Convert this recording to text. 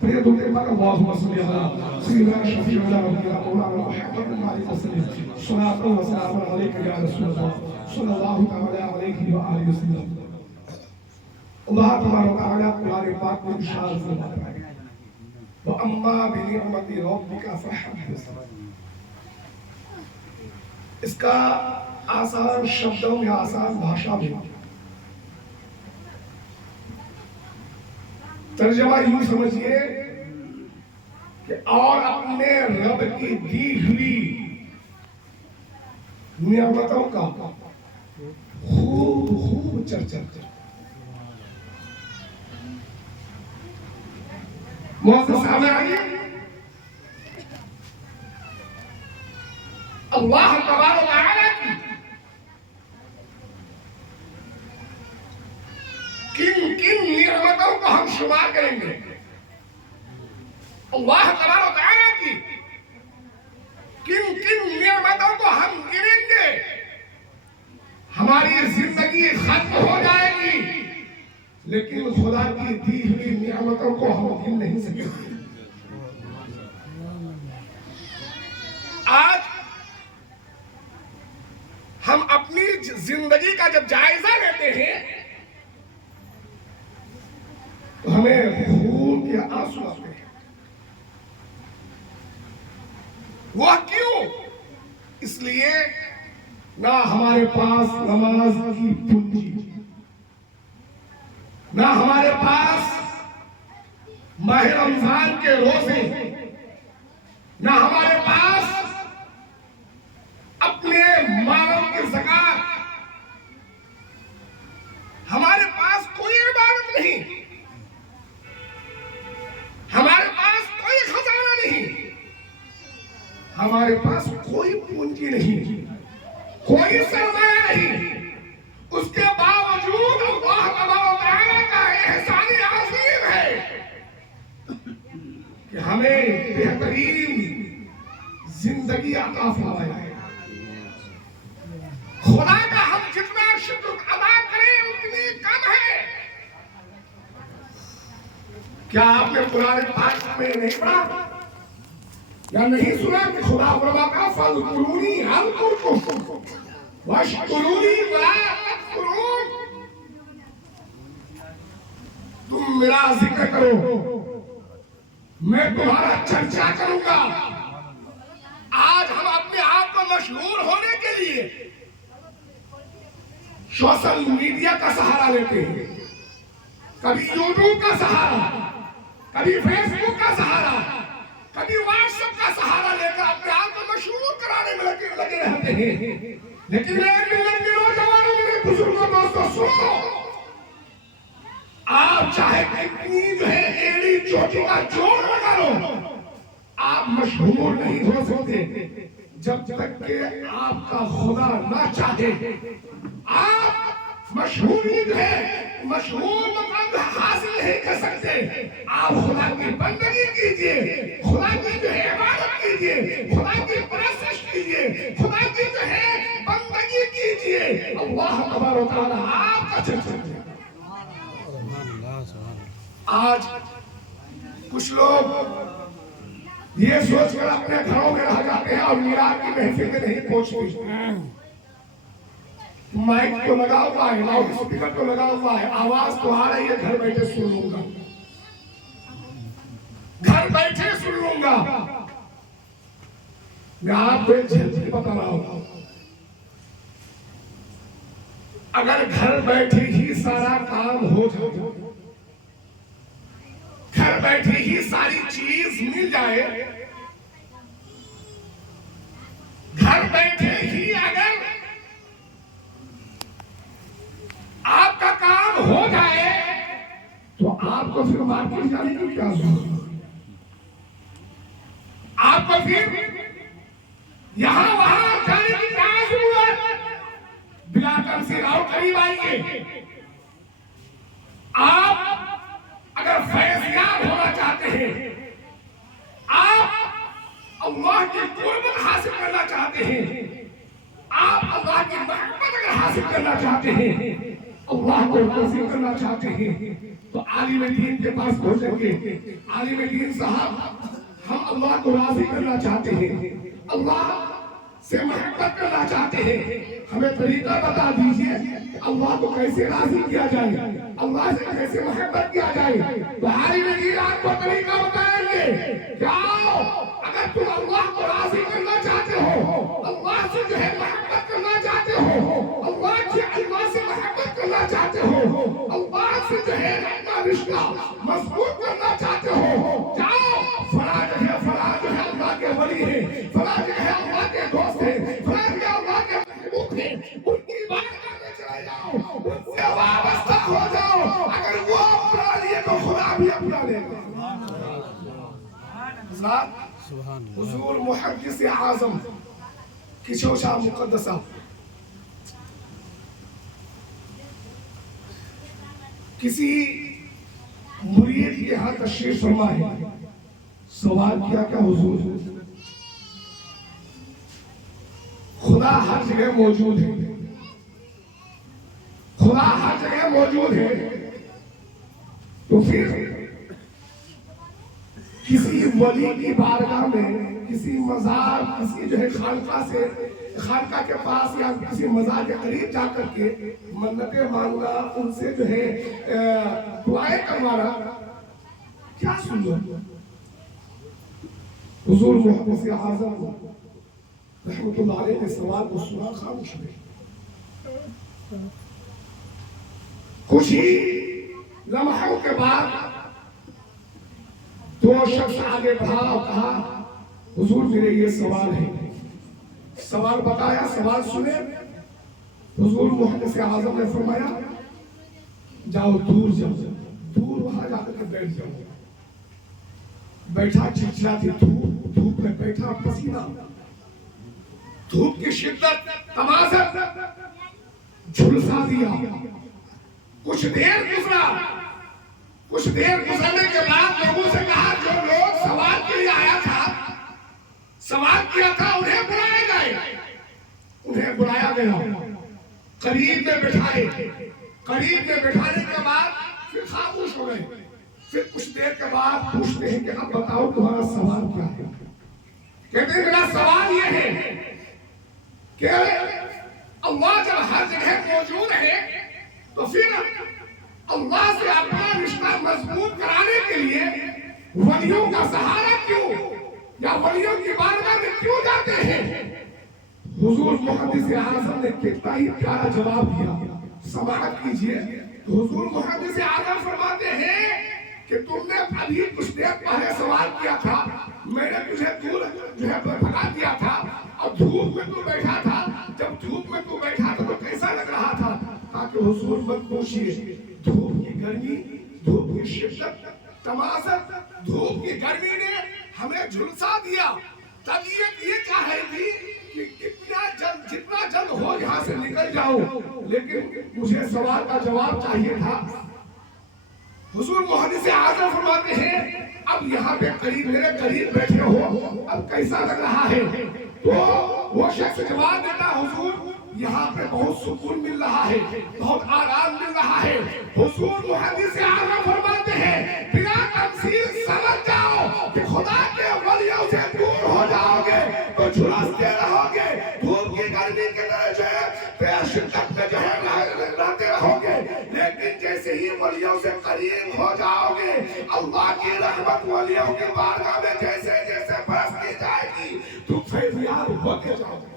پھر دعا پاک اللہم صلی علی سیدنا شفیعنا ربنا مولانا محمد علیہ وسلم صلاۃ و سلام علیک یا رسول اللہ صلی اللہ تعالی علیہ وآلہ وسلم. اللہ تبارک و تعالی قرآن پاک میں ارشاد فرماتا ہے وَأَمَّا بِنِعْمَتِ رَبِّكَ فَحَدِّثْ. اس کا آسان شبدوں میں آسان بھاشا میں ترجمہ یوں سمجھئے کہ اور اپنے رب کی دی ہوئی نعمتوں کا خوب چرچا کر. معزز سامعین، اللہ تبارک و تعالی کی کن نعمتوں کو ہم شمار کریں گے. اللہ تبارک و تعالی کی کن نعمتوں کو ہم گنیں گے. ہماری زندگی ختم ہو جائے گی لیکن خدا کی دی ہوئی نعمتوں کو ہم گن نہیں سکتے. آج ہم اپنی زندگی کا جب جائزہ لیتے ہیں تو ہمیں خون کے آنسو آتے ہیں. وہ کیوں؟ اس لیے نہ ہمارے پاس نماز کی پونجی، نہ ہمارے پاس ماہ رمضان کے روزے، نہ ہمارے پاس اپنے مالوں کی زکات، ہمارے پاس کوئی عبادت نہیں، ہمارے پاس کوئی خزانہ نہیں، ہمارے پاس کوئی پونجی نہیں، کوئی سرمایہ نہیں. اس کے باوجود اللہ تبارک و تعالی کا احسان عظیم ہے کہ ہمیں بہترین زندگی عطا فرمایا ہے. خدا کا ہم جتنا شکر ادا کریں اتنی کم ہے. کیا آپ نے قرآن پاک میں نہیں پڑھا یا نہیں سنا کہ خدا فرماتا فَاذْكُرُونِي أَذْكُرْكُمْ وَاشْكُرُوا لِي وَلَا تَكْفُرُونِ. تم میرا ذکر کرو، میں تمہارا چرچا کروں گا. آج ہم اپنے آپ کو مشہور ہونے کے لیے سوشل میڈیا کا سہارا لیتے ہیں. کبھی یوٹیوب کا سہارا، کبھی فیس بک کا سہارا، کبھی واٹس ایپ کا سہارا لے کر اپنے آپ کو مشہور کرانے میں لگے رہتے ہیں. لیکن میرے ملت کے نوجوانوں، میرے بزرگوں، دوستوں، سنو، آپ چاہے کتنی جو ہے ایڑی چوٹی کا جوڑ لگا لو، آپ مشہور نہیں ہو سکتے جب تک کہ آپ کا خدا نہ چاہے. آپ مشہوری جو ہے مشہور مقام حاصل نہیں کر سکتے. آپ خدا کی بندگی کیجئے، خدا کی جو ہے عبادت کیجئے، خدا کی پرستش کیجئے، خدا کی جو ہے بندگی کیجئے. اللہ تبارک و تعالی آپ کا چرچا کرے. آج کچھ لوگ یہ سوچ کر اپنے گھروں میں رہ جاتے ہیں اور میلاد کی محفل میں نہیں پہنچتے. مائک تو لگا ہوا ہے، لاؤڈ اسپیکر تو لگا ہوا ہے، آواز تو آ رہی ہے، گھر بیٹھے سن لوں گا، گھر بیٹھے سن لوں گا. میں آپ کو جلدی بتا رہا ہوں، اگر گھر بیٹھے ہی سارا کام ہو جائے، گھر بیٹھے ہی ساری چیز مل جائے، گھر بیٹھے ہی اگر آپ کا کام ہو جائے تو آپ کو پھر مارکیٹ جانے کی کیا ضرورت؟ آپ کو پھر یہاں وہاں جانے کی کیا ضرورت؟ بلا کر سے آؤ، قریب آئیے. آپ اگر فیضیاب ہونا چاہتے ہیں، آپ اللہ کی قربت حاصل کرنا چاہتے ہیں، آپ اللہ کی محبت اگر حاصل کرنا چاہتے ہیں، اللہ کو راضی کرنا چاہتے ہیں، تو عالم دین کے پاس پہنچیں گے. عالم دین صاحب ہم اللہ کو راضی کرنا چاہتے ہیں, اللہ سے محبت کرنا چاہتے ہیں, ہمیں طریقہ بتا دیجئے اللہ کو کیسے راضی کیا جائے, اللہ سے کیسے محبت کیا جائے. تو عالم دین آپ کو طریقہ بتائیں گے. جاؤ, اگر تم اللہ کو راضی کرنا چاہتے ہو, اللہ سے جو ہے محبت کرنا چاہتے ہو, اللہ سے محبت کرنا چاہتے ہو, اللہ سے جو ہے اپنا رشتہ مضبوط کرنا چاہتے ہو, جاؤ فلاں جو ہے اللہ کے ولی ہیں, فلاں جو ہے اللہ کے دوست ہیں, فلاں جو ہے اللہ کے محبوب ہیں, ان کی بارگاہ میں چلے جاؤ, ان سے وابستہ ہو جاؤ. اگر وہ اپنا لیے تو خدا بھی اپنا لے گا. حضور محدث اعظم کشوشا مقدسہ کسی مرید کے ہاں تشریف فرما ہے, سوال کیا کہ حضور خدا ہر جگہ موجود ہے, خدا ہر جگہ موجود ہے, تو پھر کسی ولی کی بارگاہ میں, کسی مزار, کسی جو ہے خانقاہ کے پاس یا کسی مزار کے قریب جا کر کے منتیں مانگنا, ان سے جو ہے دعائیں کروانا کیا سنو. حضور محدث اعظم رحمت اللہ علیہ کے سوال کو سنا خاموش ہوئے. کچھ ہی لمحوں کے بعد دو شخص آگے بڑھا اور کہا حضور میرے یہ سوال ہے. سوال بتایا, سوال سنے. حضور محدث اعظم نے فرمایا جاؤ دور جاؤ, دور وہاں جا کر بیٹھ جاؤ. بیٹھا, چلچلاتی دھوپ میں بیٹھا, پسینہ, دھوپ کی شدت, تمازت جھلسا دیا. کچھ دیر گزرا, کچھ دیر گزرنے کے بعد لوگوں سے کہا جو لوگ سوال کے لیے آیا تھا, سوال کیا تھا, انہیں بلایا جائے. انہیں بلایا گیا, قریب میں بٹھائے. قریب میں بٹھانے کے بعد پھر خاموش ہو گئے. پھر کچھ دیر کے بعد پوچھتے ہیں کہ اب بتاؤ تمہارا سوال کیا ہے. کہتے ہیں میرا سوال یہ ہے کہ اللہ جب ہر جگہ موجود ہے تو پھر اللہ سے اپنا رشتہ مضبوط کرانے کے لیے ولیوں کا سہارا کیوں, یا ولیوں کی بارگاہ میں کیوں جاتے ہیں. حضور محدث اعظم نے کتنا ہی پیارا جواب دیا, سماعت کیجئے. حضور محدث اعظم فرماتے ہیں کہ تم نے ابھی کچھ دیر پہلے سوال کیا تھا, میں نے تجھے دور جو ہے بھگا دیا تھا, اور دھوپ میں تو بیٹھا تھا. جب دھوپ میں تو بیٹھا تھا تو کیسا لگ رہا تھا؟ تاکہ حضور مت پوچھئے. دھوپ کی گرمی, دھوپ کی شدت, تمازت, دھوپ کی گرمی نے ہمیں جھلسا دیا. طبیعت یہ چاہ رہی تھی کہ جتنا جلد ہو یہاں سے نکل جاؤ, لیکن مجھے سوال کا جواب چاہیے تھا. حضور محدث اعظم فرماتے ہیں اب یہاں پہ قریب, میرے قریب بیٹھے ہو, اب کیسا لگ رہا ہے؟ تو وہ شخص جواب دیتا حضور یہاں پہ بہت سکون مل رہا ہے, بہت آرام مل رہا ہے. حضور محدث اعظم فرماتے ہیں بنا تمثیل سمجھ جاؤ کہ خدا کے ولیوں سے دور ہو جاؤ گے تو جھلستے رہو گے, دھوپ کی گرمی کے درجے پہ شدت میں جو ہے رہتے رہو گے, لیکن جیسے ہی ولیوں سے قریب ہو جاؤ گے اللہ کی رحمت ولیوں کی بارگاہ میں جیسے جیسے برستی جائے گی تم فیضیاب ہوتے جاؤ گے.